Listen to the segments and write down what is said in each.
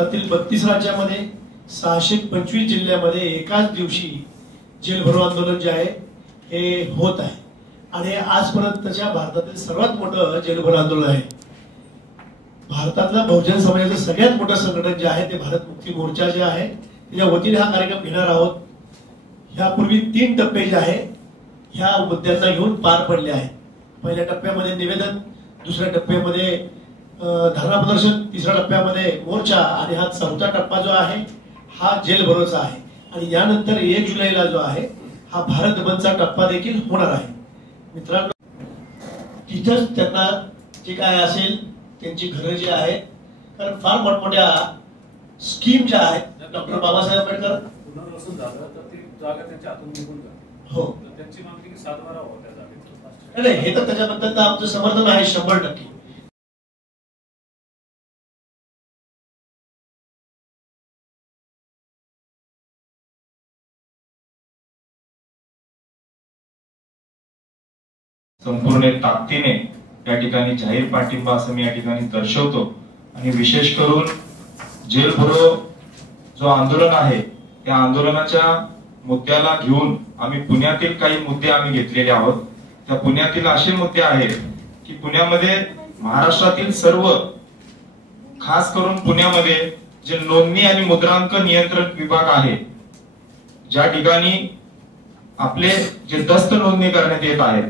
भारतातील 32 राज्यामध्ये 625 जिल्ह्यामध्ये एकाच दिवशी जेल भरो आंदोलन जे आहे हे होत आहे आणि आजपर्यंतच्या भारतातील सर्वात मोठं जेल भरो आंदोलन आहे। भारतातलं बहुजन समाजाचं सगळ्यात मोठं संघटन जे आहे ते भारत मुक्ती मोर्चा जे आहे त्याच्या वतीने हा कार्यक्रम घेणार आहोत। यापूर्वी 3 टप्पे जे आहे ह्या मुद्द्यांना घेऊन पार पडले आहेत। पहिल्या टप्प्यामध्ये निवेदन, दुसऱ्या टप्प्यामध्ये धरणा प्रदर्शन, तिसऱ्या टप्प्यामध्ये मोर्चा आणि हा चौथा टप्पा जो आहे हा जेल भरोचा आहे आणि यानंतर 1 जुलैला जो आहे हा भारत बंदचा टप्पा देखील होणार आहे। मित्रांनो, तिथंच त्यांना जे काय असेल त्यांची घरं जी आहेत, कारण फार मोठमोठ्या स्कीम ज्या आहेत डॉक्टर बाबासाहेब आंबेडकर पुनर्वसन झालं तर ती जागा त्यांच्या हातून निघून जाते। हो, त्यांची मागणी की 7 बारा होत्या जागेत। नाही, हे तर त्याच्याबद्दल आमचं समर्थन आहे 100%। संपूर्ण ताकदीने या ठिकाणी जाहीर पाठिंबा असं मी या ठिकाणी दर्शवतो आणि विशेष करून जेल भरो जो आंदोलन आहे त्या आंदोलनाच्या मुद्द्याला घेऊन आम्ही पुण्यातील काही मुद्दे आम्ही घेतलेले आहोत। त्या पुण्यातील असे मुद्दे आहेत की पुण्यामध्ये महाराष्ट्रातील सर्व, खास करून पुण्यामध्ये जे नोंदणी आणि मुद्रांक नियंत्रण विभाग आहे, ज्या ठिकाणी आपले जे दस्त नोंदणी करण्यात येत आहे,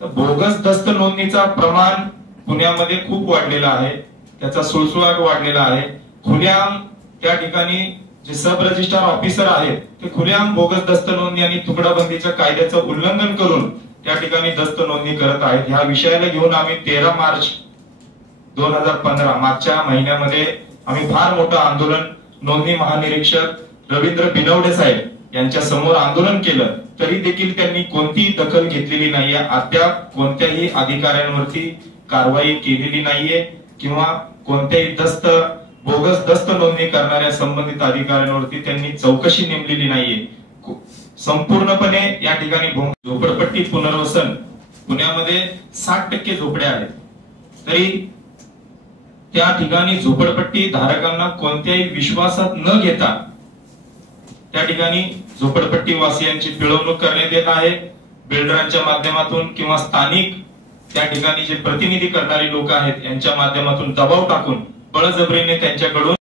बोगस दस्त नोंदणीचा प्रमाण पुण्यामध्ये खूप वाढलेला आहे, त्याचा सुळसुळाट वाढलेला आहे। खुलेआम त्या ठिकाणी जे सब रजिस्ट्रार ऑफिसर आहेत ते खुलेआम बोगस दस्त नोंदणी आणि तुकडाबंदीच्या कायद्याचं उल्लंघन करून त्या ठिकाणी दस्त नोंदणी करत आहेत। ह्या विषयाला घेऊन आम्ही 13 मार्च 2015 मागच्या महिन्यामध्ये आम्ही फार मोठं आंदोलन नोंदणी महानिरीक्षक रवींद्र बिनवडे साहेब यांच्या समोर आंदोलन केलं, तरी देखील त्यांनी कोणतीही दखल घेतलेली नाहीये। अद्याप कोणत्याही अधिकाऱ्यांवरती कारवाई केलेली नाहीये किंवा कोणत्याही बोगस दस्त नोंदणी करणाऱ्या संबंधित अधिकाऱ्यांवरती त्यांनी चौकशी नेमलेली नाहीये। संपूर्णपणे या ठिकाणी झोपडपट्टी पुनर्वसन पुण्यामध्ये 60% झोपड्या आहेत, तरी त्या ठिकाणी झोपडपट्टी धारकांना कोणत्याही विश्वासात न घेता त्या ठिकाणी झोपडपट्टी वासियांची पिळवणूक करण्यात येत आहे। बिल्डरांच्या माध्यमातून किंवा स्थानिक त्या ठिकाणी जे प्रतिनिधी करणारे लोक आहेत यांच्या माध्यमातून दबाव टाकून बळजबरीने त्यांच्याकडून